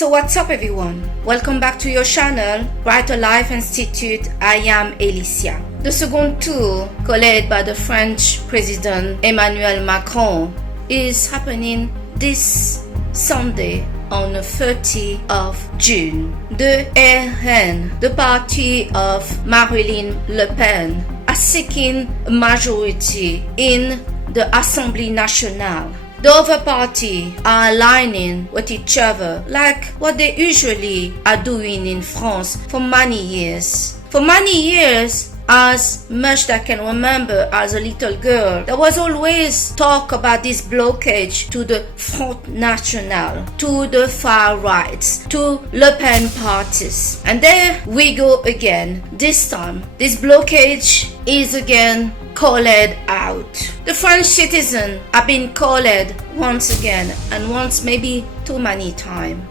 So what's up everyone? Welcome back to your channel, Brighter Life Institute. I am Alicia. The second tour, co-led by the French President Emmanuel Macron, is happening this Sunday on the 30th of June. The RN, the party of Marine Le Pen, are seeking a majority in the Assemblée Nationale. The other party are aligning with each other like what they usually are doing in France for many years. For many years, as much as I can remember as a little girl, there was always talk about this blockage to the Front National, to the far rights, to Le Pen parties. And there we go again. This time, this blockage is again called out. The French citizens have been called once again, and once maybe too many times,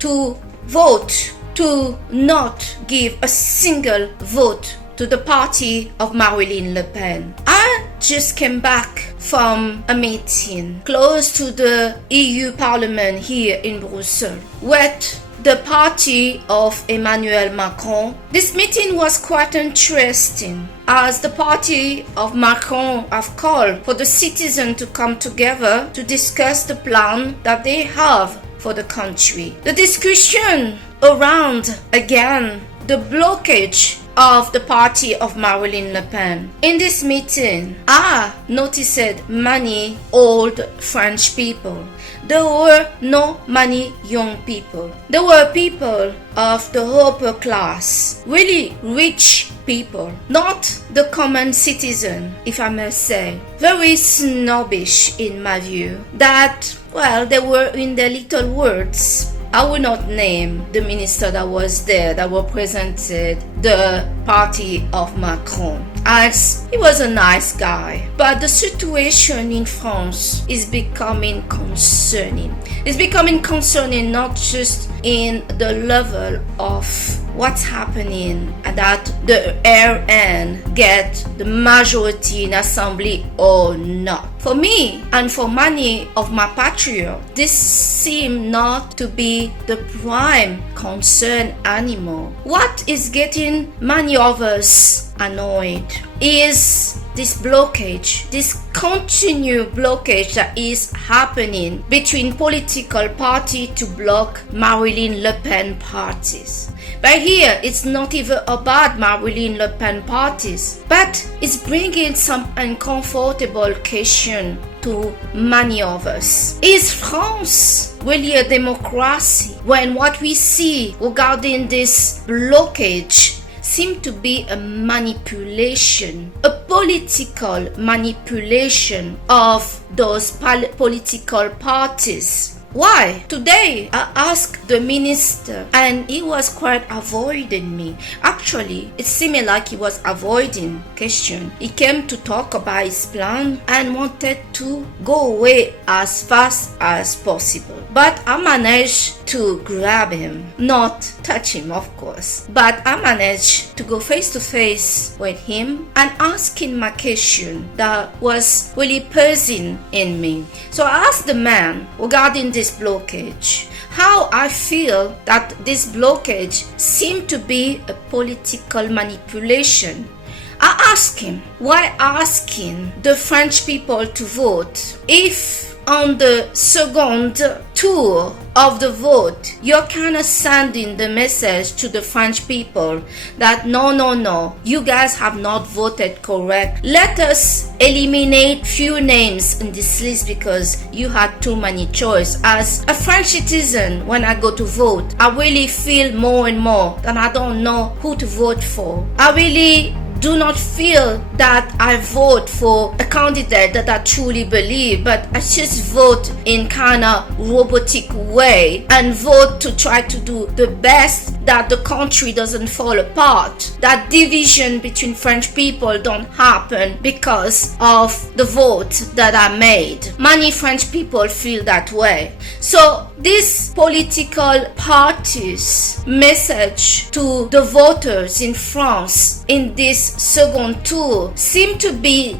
to vote, to not give a single vote to the party of Marine Le Pen. I just came back from a meeting close to the EU Parliament here in Brussels with the party of Emmanuel Macron. This meeting was quite interesting, as the party of Macron have called for the citizens to come together to discuss the plan that they have for the country. The discussion around, again, the blockage of the party of Marine Le Pen. In this meeting, I noticed many old French people. There were not many young people. There were people of the upper class, really rich people, not the common citizen, if I may say. Very snobbish in my view, that, well, they were in their little words. I will not name the minister that was there that represented the party of Macron, as he was a nice guy. But the situation in France is becoming concerning. It's becoming concerning not just in the level of what's happening and that the RN get the majority in assembly or not. For me and for many of my patriots, this seems not to be the prime concern anymore. What is getting many of us annoyed is this blockage, this continued blockage that is happening between political parties to block Marine Le Pen parties. But here, it's not even about Marine Le Pen parties, but it's bringing some uncomfortable question to many of us. Is France really a democracy when what we see regarding this blockage seem to be a manipulation, a political manipulation of those political parties? Why? Today, I asked the minister and he was quite avoiding me. Actually, it seemed like he was avoiding question. He came to talk about his plan and wanted to go away as fast as possible. But I managed to grab him, not touch him of course, but I managed to go face to face with him and ask him my question that was really pressing in me. So I asked the man regarding this blockage, how I feel that this blockage seemed to be a political manipulation. I asked him, why asking the French people to vote if on the second tour of the vote, you're kind of sending the message to the French people that no, you guys have not voted correct. Let us eliminate few names in this list because you had too many choice. As a French citizen, when I go to vote, I really feel more and more that I don't know who to vote for. I really do not feel that I vote for a candidate that I truly believe, but I just vote in kind of robotic way and vote to try to do the best that the country doesn't fall apart, that division between French people don't happen because of the votes that are made. Many French people feel that way. So this political party's message to the voters in France in this second tour seem to be,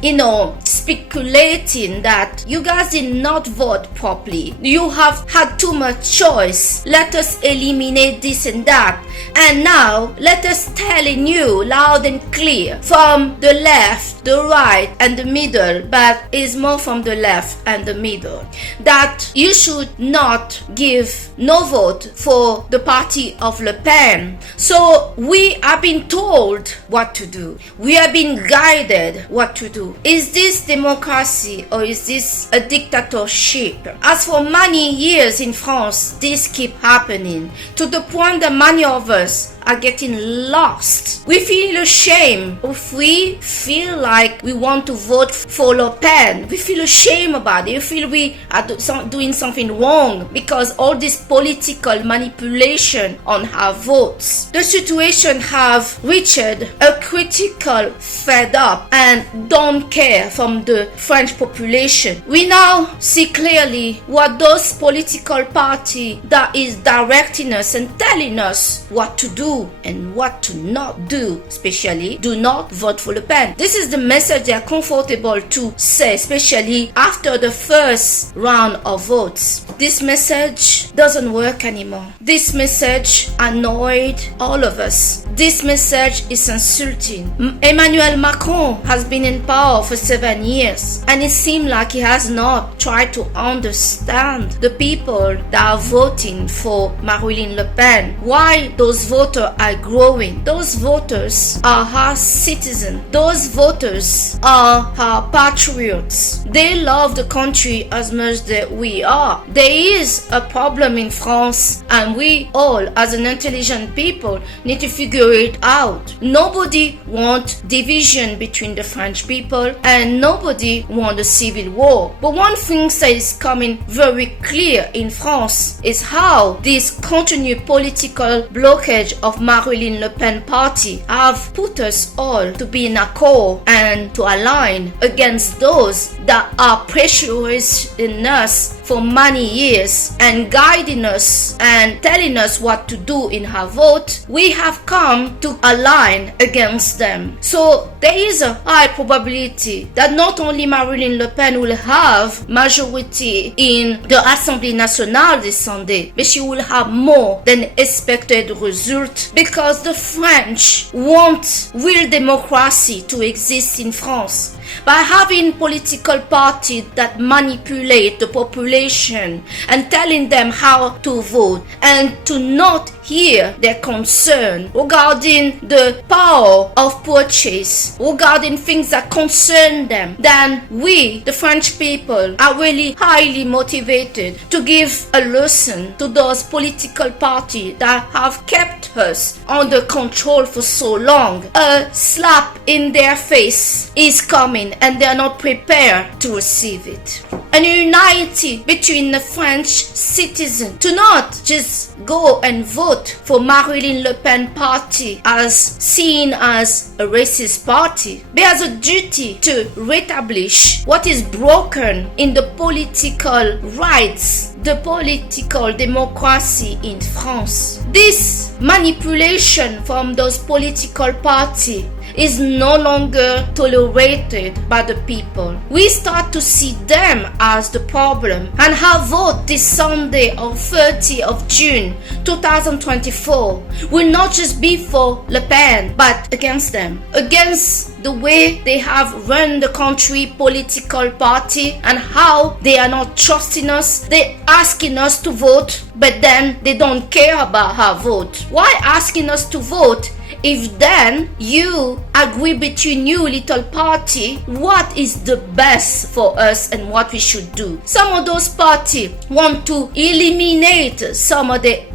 speculating that you guys did not vote properly. You have had too much choice. Let us eliminate this and that. And now let us telling you loud and clear from the left, the right and the middle, but is more from the left and the middle, that you should not give no vote for the party of Le Pen. So we have been told what to do. We have been guided what to do. Is this democracy or is this a dictatorship? As for many years in France, this keep happening to the point that many of us are getting lost. We feel ashamed if we feel like we want to vote for Le Pen. We feel ashamed about it. We feel we are doing something wrong because all this political manipulation on our votes. The situation have reached a critical fed up and don't care from the French population. We now see clearly what those political parties that is directing us and telling us what to do and what to not do, especially do not vote for Le Pen. This is the message they are comfortable to say, especially after the first round of votes. This message doesn't work anymore. This message annoyed all of us. This message is insulting. Emmanuel Macron has been in power for 7 years and it seems like he has not tried to understand the people that are voting for Marine Le Pen. Why those voters are growing. Those voters are our citizens. Those voters are our patriots. They love the country as much as we are. There is a problem in France and we all as an intelligent people need to figure it out. Nobody wants division between the French people and nobody wants a civil war. But one thing that is coming very clear in France is how this continued political blockage of Marine Le Pen party have put us all to be in accord and to align against those that are pressurizing us for many years and guiding us and telling us what to do in our vote. We have come to align against them. So there is a high probability that not only Marine Le Pen will have majority in the Assemblée Nationale this Sunday, but she will have more than expected result because the French want real democracy to exist in France. By having political parties that manipulate the population and telling them how to vote and to not hear their concern regarding the power of purchase, regarding things that concern them, then we, the French people, are really highly motivated to give a lesson to those political parties that have kept us under control for so long. A slap in their face is coming and they are not prepared to receive it. A unity between the French citizens to not just go and vote for Marine Le Pen party as seen as a racist party, but as a duty to reestablish what is broken in the political rights, the political democracy in France. This manipulation from those political parties is no longer tolerated by the people. We start to see them as the problem, and our vote this Sunday on 30th of June 2024 will not just be for Le Pen but against them, against the way they have run the country political party and how they are not trusting us. They asking us to vote but then they don't care about our vote. Why asking us to vote if then you agree between you little party what is the best for us and what we should do? Some of those parties want to eliminate some of the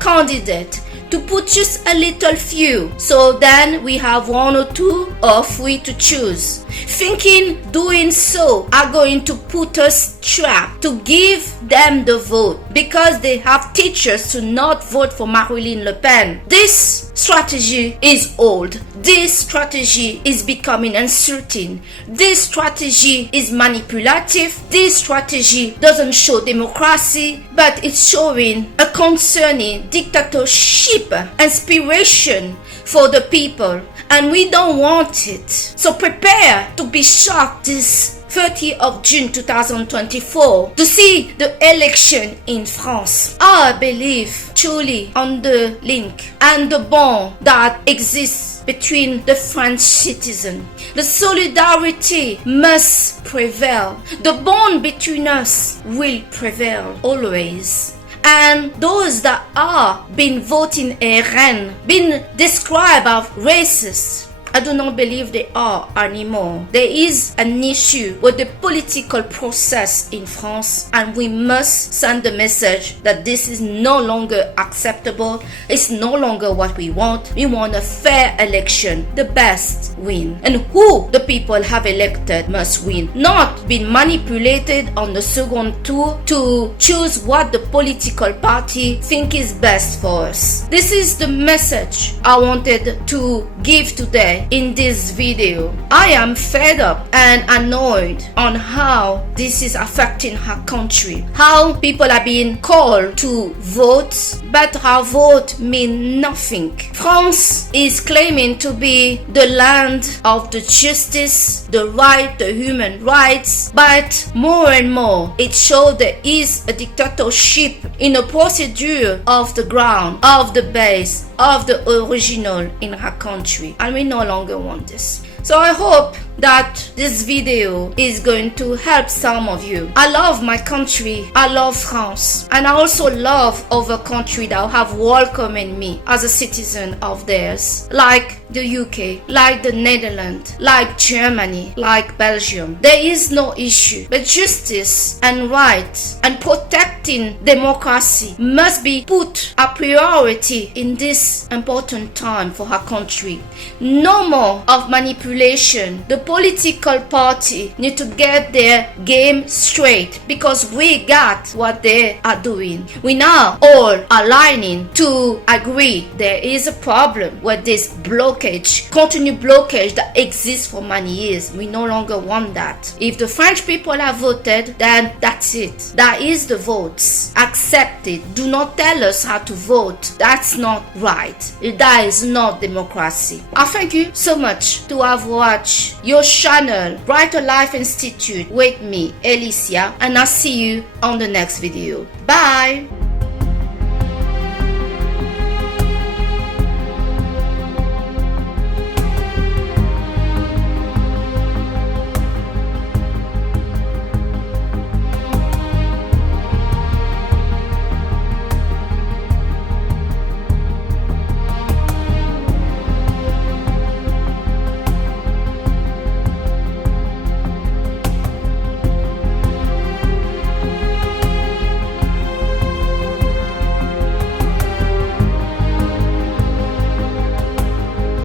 candidates to put just a little few, so then we have one or two or three to choose. Thinking doing so are going to put us trapped to give them the vote because they have teachers to not vote for Marine Le Pen. This strategy is old. This strategy is becoming uncertain. This strategy is manipulative. This strategy doesn't show democracy, but it's showing a concerning dictatorship inspiration for the people, and we don't want it. So prepare to be shocked this 30th of June 2024 to see the election in France. I believe truly on the link and the bond that exists between the French citizen. The solidarity must prevail. The bond between us will prevail always. And those that are been voting RN, been described as racist, I do not believe they are anymore. There is an issue with the political process in France, and we must send the message that this is no longer acceptable. It's no longer what we want. We want a fair election. The best win. And who the people have elected must win. Not being manipulated on the second tour to choose what the political party think is best for us. This is the message I wanted to give today in this video. I am fed up and annoyed on how this is affecting our country. How people are being called to vote, but our vote means nothing. France is claiming to be the land of the justice, the right, the human rights, but more and more it shows there is a dictatorship in the procedure of the ground, of the base, of the original in our country, and we no longer want this. So I hope that this video is going to help some of you. I love my country. I love France. And I also love other countries that have welcomed me as a citizen of theirs, like the UK, like the Netherlands, like Germany, like Belgium. There is no issue, but justice and rights and protecting democracy must be put a priority in this important time for our country. No more of manipulation. The political party need to get their game straight, because we got what they are doing. We now all aligning to agree there is a problem with this blockage, continued blockage that exists for many years. We no longer want that. If the French people have voted, then that's it. That is the votes. Accept it. Do not tell us how to vote. That's not right. That is not democracy. I thank you so much to have watched your channel Brighter Life Institute with me, Alicia, and I'll see you on the next video. Bye.